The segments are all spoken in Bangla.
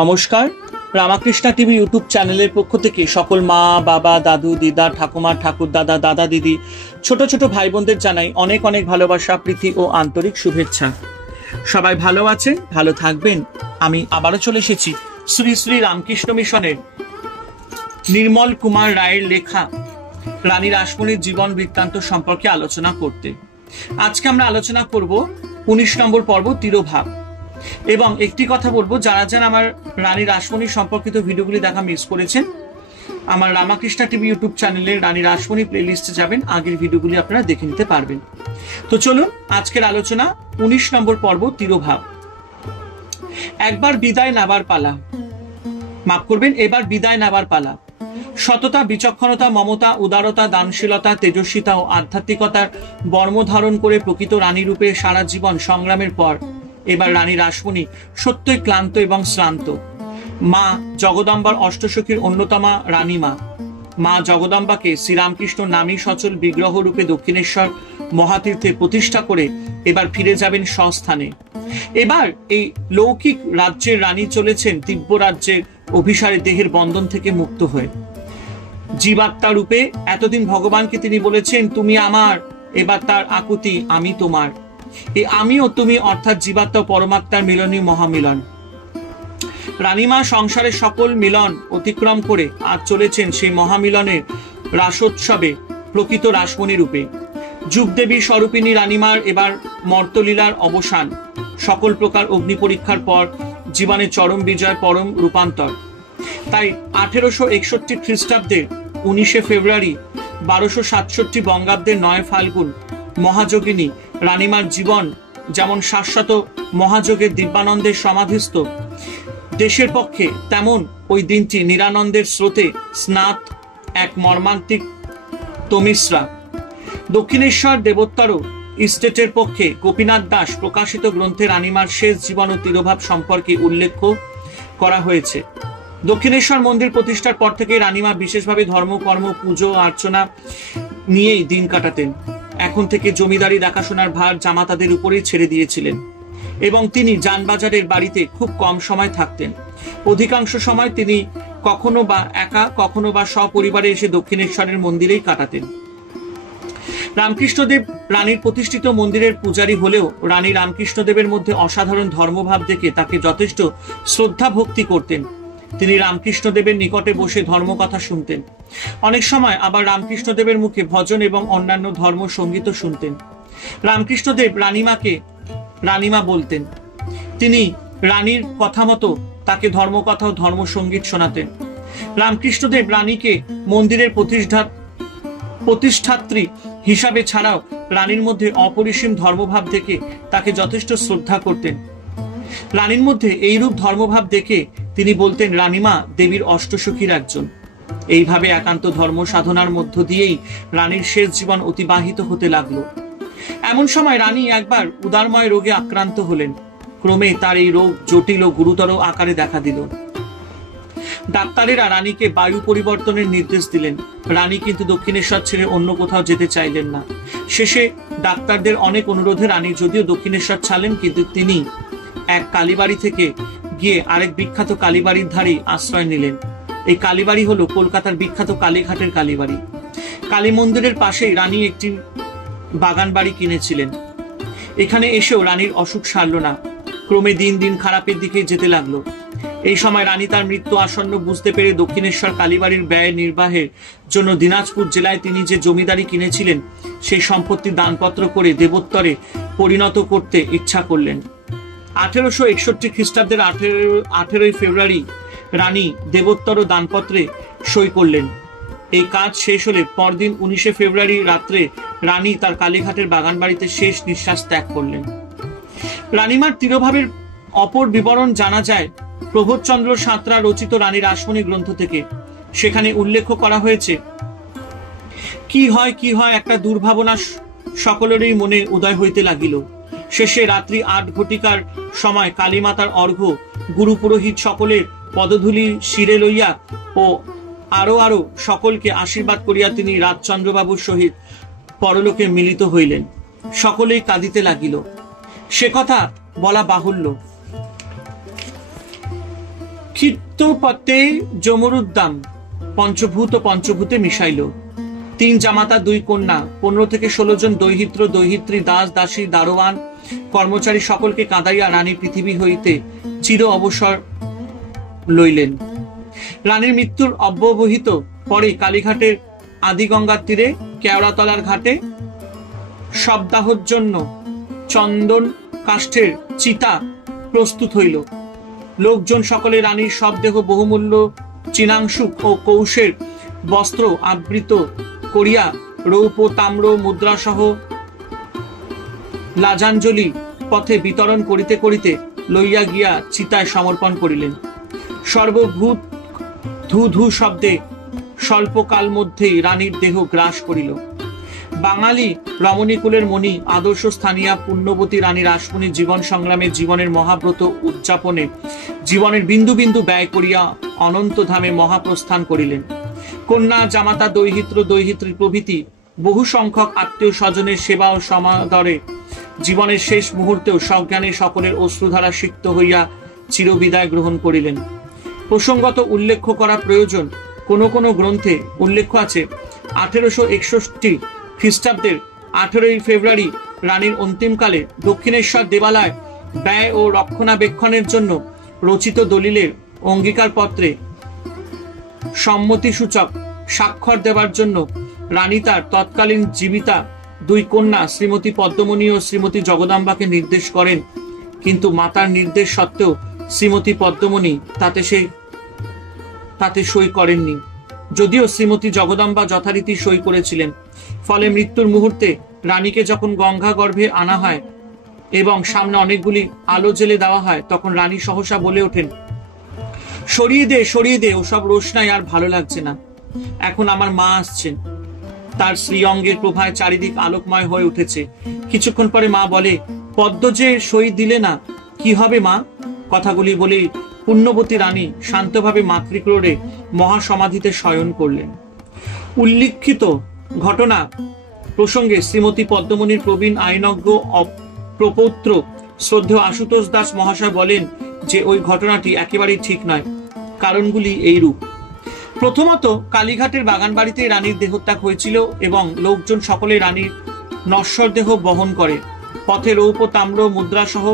নমস্কার, রামাকৃষ্ণা টিভি ইউটিউব চ্যানেলের পক্ষ থেকে সকল মা, বাবা, দাদু, দিদা, ঠাকুমা, ঠাকুর দাদা, দাদা, দিদি, ছোট ছোট ভাই বোনদের জানাই অনেক অনেক ভালোবাসা, প্রীতি ও আন্তরিক শুভেচ্ছা। সবাই ভালো আছেন, ভালো থাকবেন। আমি আবারও চলে এসেছি শ্রী শ্রী রামকৃষ্ণ মিশনের নির্মল কুমার রায়ের লেখা রানী রাসমণির জীবন বৃত্তান্ত সম্পর্কে আলোচনা করতে। আজকে আমরা আলোচনা করব 19 নম্বর পর্ব তিরোভাব। এবং একটি কথা বলবো, যারা যারা আমার রানী রাসমণি সম্পর্কিত ভিডিওগুলি দেখা মিস করেছেন, আমার রামাকৃষ্ণা টিভি ইউটিউব চ্যানেলের রানী রাসমণি প্লেলিস্টে যাবেন, আগের ভিডিওগুলি আপনারা দেখে নিতে পারবেন। তো চলুন আজকের আলোচনা 19 নম্বর পর্ব তিরোভাব। একবার বিদায় নেবার পালা, মাফ করবেন, এবার বিদায় নেবার পালা। সততা, বিচক্ষণতা, মমতা, উদারতা, দানশীলতা, তেজস্বিতা ও আধ্যাত্মিকতার বর্ম ধারণ করে প্রকৃত রানী রূপে সারা জীবন সংগ্রামের পর এবার রানী রাসমণি সত্যই ক্লান্ত এবং শ্রান্ত। মা জগদম্বার অষ্টসখীর অন্যতমা রানীমা মা জগদম্বাকে শ্রীরামকৃষ্ণ নামী সচল বিগ্রহ রূপে দক্ষিণেশ্বর মহাতীর্থে প্রতিষ্ঠা করে এবার ফিরে যাবেন স্বস্থানে। এবার এই লৌকিক রাজ্যের রানী চলেছেন দিব্য রাজ্যের অভিসারে দেহের বন্ধন থেকে মুক্ত হয়ে। জীবাত্মা রূপে এতদিন ভগবানকে তিনি বলেছেন তুমি আমার, এবার তার আকুতি আমি তোমার। এই আমি ও তুমি অর্থাৎ জীবাত্মা ও পরমাত্মার মিলনই মহামিলন। রানীমা সংসারের সকল মিলন অতিক্রম করে আজ চলেছেন সেই মহামিলনের রাসোৎসবে প্রকৃত রাসমণি রূপে। যুগদেবী স্বরূপিণী রানীমার এবার মর্তলীলার অবসান, সকল প্রকার অগ্নি পরীক্ষার পর জীবনের চরম বিজয়, পরম রূপান্তর। তাই 1861 খ্রিস্টাব্দের 19 ফেব্রুয়ারি, 1267 বঙ্গাব্দের 9 ফাল্গুন মহাযোগিনী রানীমার জীবন যেমন শাশ্বত মহাযোগের দিব্যানন্দের সমাধিস্থ দেশের পক্ষে, তেমন ওই দিনটি নিরানন্দের স্রোতে স্নাত এক মর্মান্তিক তমিশ্রা। দক্ষিণেশ্বর দেবোত্তর ইস্টেটের পক্ষে গোপীনাথ দাস প্রকাশিত গ্রন্থে রানীমার শেষ জীবন ও তিরোভাব সম্পর্কে উল্লেখ করা হয়েছে। দক্ষিণেশ্বর মন্দির প্রতিষ্ঠার পর থেকে রানীমা বিশেষভাবে ধর্মকর্ম, পুজো অর্চনা নিয়েই দিন কাটাতেন। এখন থেকে জমিদারি দেখাশোনার ভার জামাতাদের উপরেই ছেড়ে দিয়েছিলেন এবং তিনি যানবাজারের বাড়িতে খুব কম সময় থাকতেন। অধিকাংশ সময় তিনি কখনো বা একা, কখনো বা সপরিবারে এসে দক্ষিণেশ্বরের মন্দিরেই কাটাতেন। রামকৃষ্ণদেব রানীর প্রতিষ্ঠিত মন্দিরের পূজারী হলেও রানী রামকৃষ্ণদেবের মধ্যে অসাধারণ ধর্মভাব দেখে তাকে যথেষ্ট শ্রদ্ধা ভক্তি করতেন। তিনি রামকৃষ্ণদেবের নিকটে বসে ধর্মকথা শুনতেন। অনেক সময় আবার রামকৃষ্ণদেবের মুখে ভজন এবং অন্যান্য ধর্ম সঙ্গীত শুনতেন। রামকৃষ্ণদেব রানীমাকে রানীমা বলতেন। তিনি রানীর কথা মতো তাকে ধর্মকথা ও ধর্মসঙ্গীত শোনাতেন। রামকৃষ্ণদেব রানীকে মন্দিরের প্রতিষ্ঠাত্রী হিসাবে ছাড়াও রানীর মধ্যে অপরিসীম ধর্মভাব দেখে তাকে যথেষ্ট শ্রদ্ধা করতেন। রানীর মধ্যে এইরূপ ধর্মভাব দেখে তিনি বলতেন রানীমা দেবীর অষ্টসখীর একজন। এইভাবে একান্ত ধর্ম সাধনার মধ্য দিয়েই রানীর শেষ জীবন অতিবাহিত হতে লাগলো। এমন সময় রানী একবার উদারময় রোগে আক্রান্ত হলেন। ক্রমে তার এই রোগ জটিল ও গুরুতর আকারে দেখা দিল। ডাক্তারেরা রানীকে বায়ু পরিবর্তনের নির্দেশ দিলেন। রানী কিন্তু দক্ষিণেশ্বর ছেড়ে অন্য কোথাও যেতে চাইলেন না। শেষে ডাক্তারদের অনেক অনুরোধে রানী যদিও দক্ষিণেশ্বর ছাড়লেন, কিন্তু তিনি এক কালীবাড়ি থেকে গিয়ে আরেক বিখ্যাত কালীবাড়ির ধারেই আশ্রয় নিলেন। এই কালীবাড়ি হলো কলকাতার বিখ্যাত কালীঘাটের কালীবাড়ি। কালী মন্দিরের পাশেই রানী একটি বাগান বাড়ি কিনেছিলেন। এখানে এসেও রানীর অসুখ সারল না, ক্রমে দিন দিন খারাপের দিকে যেতে লাগলো। এই সময় রানী তার মৃত্যু আসন্ন বুঝতে পেরে দক্ষিণেশ্বর কালীবাড়ির ব্যয় নির্বাহের জন্য দিনাজপুর জেলায় তিনি যে জমিদারি কিনেছিলেন সেই সম্পত্তি দানপত্র করে দেবোত্তরে পরিণত করতে ইচ্ছা করলেন। 1861 খ্রিস্টাব্দের 18 ফেব্রুয়ারি রানী দেবোত্তর দানপত্রে সই করলেন। এই কাজ শেষ হলে পরদিন 19 ফেব্রুয়ারি রাত্রে রানী তার কালীঘাটের বাগান বাড়িতে শেষ নিঃশ্বাস ত্যাগ করলেন। রানীমার তিরোভাবের অপর বিবরণ জানা যায় প্রবোধচন্দ্র সাঁতরা রচিত রানী রাসমণি গ্রন্থ থেকে। সেখানে উল্লেখ করা হয়েছে, কি হয় কি হয় একটা দুর্ভাবনা সকলেরই মনে উদয় হইতে লাগিল। শেষে রাত্রি 8 ঘটিকার সময় কালীমাতার অর্ঘ্য গুরু পুরোহিত সকলের পদধূলি শিরে লইয়া ও আরো আরো সকলকে আশীর্বাদ করিয়া তিনি রাজচন্দ্রবাবুর সহিত পরলোকে মিলিত হইলেন। সকলেই কাঁদিতে লাগিল। সে কথা বলা বাহুল্য। ক্ষিপ্তপথে যমরুদ্দাম পঞ্চভূত পঞ্চভূতে মিশাইল। 3 জামাতা 2 কন্যা 15 থেকে 16 জন দৈহিত্র দৈহিত্রী দাস দাসী দারোয়ান কর্মচারী সকলকে কাঁদাইয়া রানী পৃথিবী হইতে চির অবসর লইলেন। রানীর মৃত্যুর অব্যবহিত পরে কালীঘাটের আদিগঙ্গার তীরে কেওড়াতলার ঘাটে শবদাহর জন্য চন্দন কাষ্ঠের চিতা প্রস্তুত হইল। লোকজন সকলে রানীর শবদেহ বহুমূল্য চিনাংশুক ও কৌশের বস্ত্র আবৃত করিয়া রৌপ্য তাম্র মুদ্রা সহ লাজাঞ্জলি পথে বিতরণ করিতে করিতে লইয়া গিয়া চিতায় সমর্পণ করিলেন। সর্বভূত ধু ধু শব্দে স্বল্পকাল মধ্যেই রানীর দেহ গ্রাস করিল। বাঙালি রমণীকুলের মণি আদর্শ স্থানীয় পুণ্যবতী রানী রাসমণি জীবন সংগ্রামে জীবনের মহাব্রত উদযাপনে জীবনের বিন্দু বিন্দু ব্যয় করিয়া অনন্ত ধামে মহাপ্রস্থান করিলেন। কন্যা জামাতা দৈহিত্র দৈহিত্রী প্রভৃতি বহু সংখ্যক আত্মীয় স্বজনের সেবা ও সমাদরে জীবনের শেষ মুহূর্তেও সজ্ঞানে সকলের অশ্রুধারা সিক্ত হইয়া চিরবিদায় গ্রহণ করিলেন। প্রসঙ্গত উল্লেখ করা প্রয়োজন, কোন কোন গ্রন্থে উল্লেখ আছে 1861 খ্রিস্টাব্দের 18 ফেব্রুয়ারি রানীর অন্তিমকালে দক্ষিণেশ্বর দেবালয় ব্যয় ও রক্ষণাবেক্ষণের জন্য রচিত দলিলের অঙ্গীকার পত্রে সম্মতিসূচক স্বাক্ষর দেবার জন্য রানী তার তৎকালীন জীবিতা 2 কন্যা শ্রীমতী পদ্মমণি ও শ্রীমতী জগদাম্বাকে নির্দেশ করেন, কিন্তু মাতার নির্দেশ সত্ত্বেও শ্রীমতী পদ্মমণি তাতে সই করেননি, যদিও শ্রীমতী জগদম্বা যথারীতি সই করেছিলেন। ফলে মৃত্যুর মুহূর্তে রানীকে যখন গঙ্গা গর্ভে আনা হয় এবং সামনে অনেকগুলি আলো জ্বেলে দেওয়া হয়, তখন রানী সহসা বলে ওঠেন, সরিয়ে দে, ওসব রোশনাই আর ভালো লাগছে না, এখন আমার মা আসছেন। তার শ্রীঅঙ্গের প্রভায় চারিদিক আলোকময় হয়ে উঠেছে। কিছুক্ষণ পরে মা বলে, পদ্ম যে সই দিলে না, কি হবে মা? কথাগুলি বলেই পুণ্যবতী রানী শান্তভাবে মাতৃক্রোড়ে মহাসমাধিতে শয়ন করলেন। উল্লিখিত ঘটনা প্রসঙ্গে শ্রীমতী পদ্মমণির প্রবীণ আইনজ্ঞ প্রপৌত্র শ্রদ্ধেয় আশুতোষ দাস মহাশয় বলেন যে ওই ঘটনাটি একেবারেই ঠিক নয়। কারণগুলি এইরূপ। প্রথমত, কালীঘাটের বাগান বাড়িতে রানীর দেহত্যাগ হয়েছিল এবং লোকজন সকলে রানীর নশ্বর দেহ বহন করে পথে রৌপ্য তাম্র মুদ্রা সহ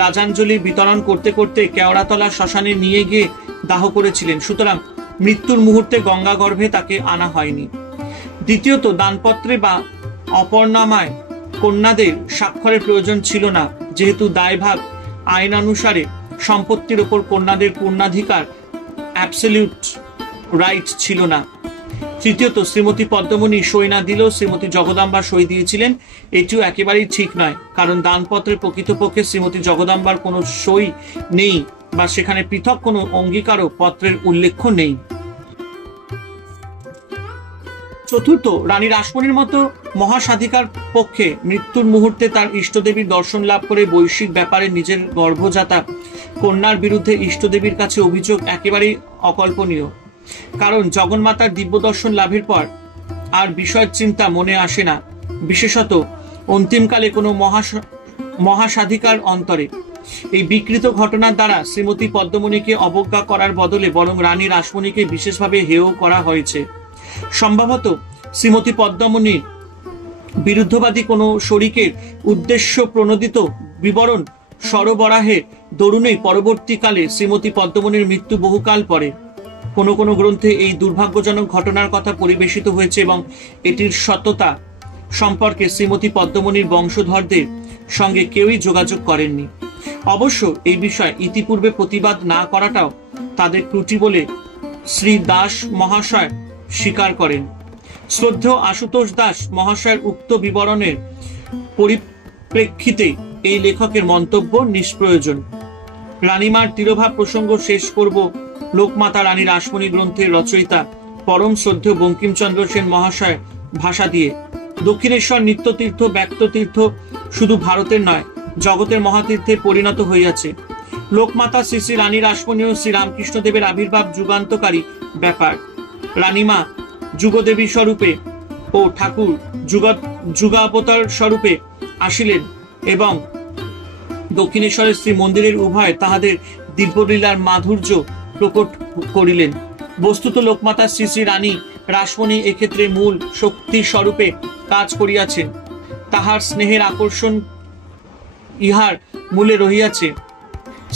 লাজাঞ্জলি বিতরণ করতে করতে কেওড়াতলা শ্মশানে নিয়ে গিয়ে দাহ করেছিলেন। সুতরাং মৃত্যুর মুহূর্তে গঙ্গা গর্ভে তাকে আনা হয়নি। দ্বিতীয়ত, দানপত্রে বা অপর্ণামায় কন্যাদের স্বাক্ষরের প্রয়োজন ছিল না, যেহেতু দায়ভাগ আইনানুসারে সম্পত্তির ওপর কন্যাদের পূর্ণাধিকার অ্যাবসলিউট রাইট ছিল না। তৃতীয়ত, শ্রীমতী পদ্মমণি সই না দিলেও শ্রীমতী জগদাম্বা সই দিয়েছিলেন, এটিও একেবারেই ঠিক নয়, কারণ দানপত্রে প্রকৃতপক্ষে শ্রীমতী জগদাম্বার কোনো সই নেই বা সেখানে পৃথক কোনো অঙ্গীকারও পত্রের উল্লেখ নেই। চতুর্থ, রানী রাসমণির মতো মহাসাধিকার পক্ষে মৃত্যুর মুহূর্তে তার ইষ্টদেবীর দর্শন লাভ করে বৈশ্বিক ব্যাপারে নিজের গর্ভজাতা কন্যার বিরুদ্ধে ইষ্টদেবীর কাছে অভিযোগ একেবারেই অকল্পনীয়, কারণ জগন্মাতার দিব্য দর্শন লাভের পর আর বিষয় চিন্তা মনে আসে না, বিশেষত অন্তিমকালে কোনো মহাসাধিকার অন্তরে। এই বিকৃত ঘটনার দ্বারা শ্রীমতী পদ্মমণিকে অবজ্ঞা করার বদলে বরং রানী রাসমণিকে বিশেষভাবে হেয় করা হয়েছে। সম্ভবত শ্রীমতী পদ্মমণির বিরুদ্ধবাদী কোনো শরিকের উদ্দেশ্য প্রণোদিত বিবরণ সরবরাহের দরুণেই পরবর্তীকালে শ্রীমতী পদ্মমণির মৃত্যু বহুকাল পরে কোনো কোনো গ্রন্থে এই দুর্ভাগ্যজনক ঘটনার কথা পরিবেশিত হয়েছে এবং এটির সত্যতা সম্পর্কে শ্রীমতী পদ্মমণির বংশধরদের সঙ্গে কেউই যোগাযোগ করেননি। অবশ্য এই বিষয়ে ইতিপূর্বে প্রতিবাদ না করাটাও তাদের ত্রুটি বলে শ্রী দাস মহাশয় স্বীকার করেন। শ্রদ্ধেয় আশুতোষ দাস মহাশয়ের উক্ত বিবরণের পরিপ্রেক্ষিতে এই লেখকের মন্তব্য নিষ্প্রয়োজন। রানীমার তিরোভাব প্রসঙ্গ শেষ করব লোকমাতা রানী রাসমণি গ্রন্থের রচয়িতা পরম শ্রদ্ধেয় বঙ্কিমচন্দ্র সেন মহাশয় ভাষা দিয়ে। দক্ষিণেশ্বর নিত্যতীর্থ ব্যক্ততীর্থ শুধু ভারতের নয়, জগতের মহাতীর্থে পরিণত হইয়াছে। লোকমাতা শ্রী শ্রী রানী রাসমণি ও শ্রী রামকৃষ্ণদেবের আবির্ভাব যুগান্তকারী ব্যাপার। রানীমা যুগদেবী স্বরূপে ও ঠাকুর যুগাবতার স্বরূপে আসিলেন এবং দক্ষিণেশ্বরের শ্রী মন্দিরের উভয় তাহাদের দিব্যলীলার মাধুর্য প্রকট করিলেন। বস্তুত লোকমাতা শ্রী শ্রী রানী রাসমণি এক্ষেত্রে মূল শক্তি স্বরূপে কাজ করিয়াছেন। তাহার স্নেহের আকর্ষণ ইহার মূলে রহিয়াছে।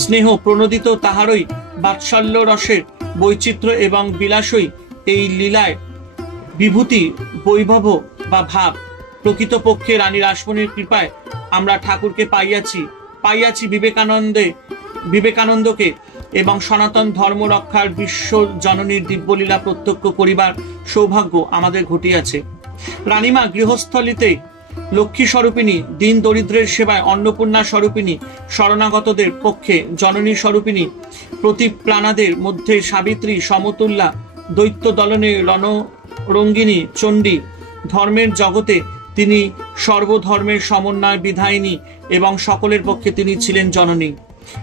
স্নেহ প্রণোদিত তাহারই বাৎসল্য রসের বৈচিত্র্য এবং বিলাসই এই লীলায় বিভূতি বৈভব বা ভাব। প্রকৃতপক্ষে রানী রাসমণির কৃপায় আমরা ঠাকুরকে পাইয়াছি বিবেকানন্দকে এবং সনাতন ধর্ম রক্ষার বিশ্ব জননীর দিব্যলীলা প্রত্যক্ষ করিবার সৌভাগ্য আমাদের ঘটিয়াছে। রানীমা গৃহস্থলিতে লক্ষ্মী স্বরূপিণী, দিন দরিদ্রের সেবায় অন্নপূর্ণা স্বরূপিণী, শরণাগতদের পক্ষে জননী স্বরূপিণী, প্রতিপ্রাণাদের মধ্যে সাবিত্রী, সমতুল্যা, দৈত্য দলনে রণরঙ্গিনী, চণ্ডী। ধর্মের জগতে তিনি সর্বধর্মের সমন্বয় বিধায়িনী এবং সকলের পক্ষে তিনি ছিলেন জননী।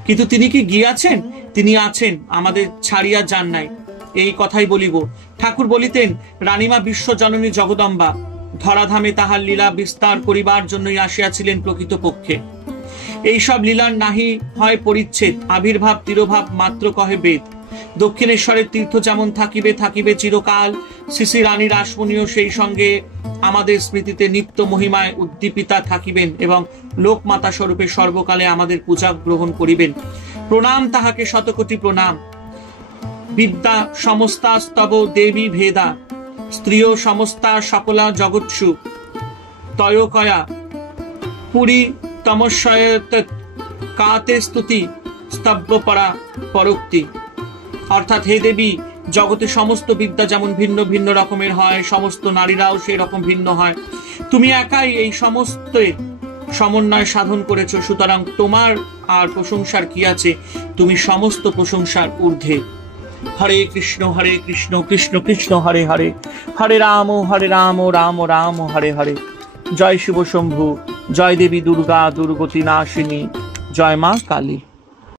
কিন্তু তিনি কি গিয়াছেন? তিনি আছেন, আমাদের ছাড়িয়া যান নাই, এই কথাই বলিব। ঠাকুর বলিতেন, রানীমা বিশ্বজননী জগদম্বা ধরাধামে তাহার লীলা বিস্তার করিবার জন্যই আসিয়াছিলেন প্রকৃতপক্ষে। এইসব লীলার নাহি হয় পরিচ্ছেদ, আবির্ভাব তিরোভাব মাত্র কহে বেদ। দক্ষিণেশ্বরের তীর্থ যেমন থাকিবে চিরকাল, শ্রী শ্রী রানী রাসমণিও সেই সঙ্গে আমাদের স্মৃতিতে নিত্য মহিমায় উদ্দীপিতা থাকিবেন এবং লোকমাতা স্বরূপে সর্বকালে আমাদের পূজা গ্রহণ করিবেন। প্রণাম তাহাকে, শতকোটি প্রণাম। বিদ্যা সমস্তাস্তব দেবী ভেদা, স্ত্রিয় সমস্তা সকলা জগৎসু, তয়কয়া পুরী তমস্বয়ত কাতে স্তুতি স্তব্য পরা পরোক্তি। অর্থাৎ, হে দেবী, জগতে সমস্ত বিদ্যা যেমন ভিন্ন ভিন্ন রকমের হয়, সমস্ত নারীরাও সেই রকম ভিন্ন হয়। তুমি একাই এই সমস্ত সমন্বয় সাধন করেছ, সুতরাং তোমার আর প্রশংসার কি আছে? তুমি সমস্ত প্রশংসার ঊর্ধ্বে। হরে কৃষ্ণ কৃষ্ণ কৃষ্ণ হরে হরে, হরে রাম রাম রাম হরে হরে। জয় শিব শম্ভু, জয় দেবী দুর্গা দুর্গতি নাশিনী, জয় মা কালী।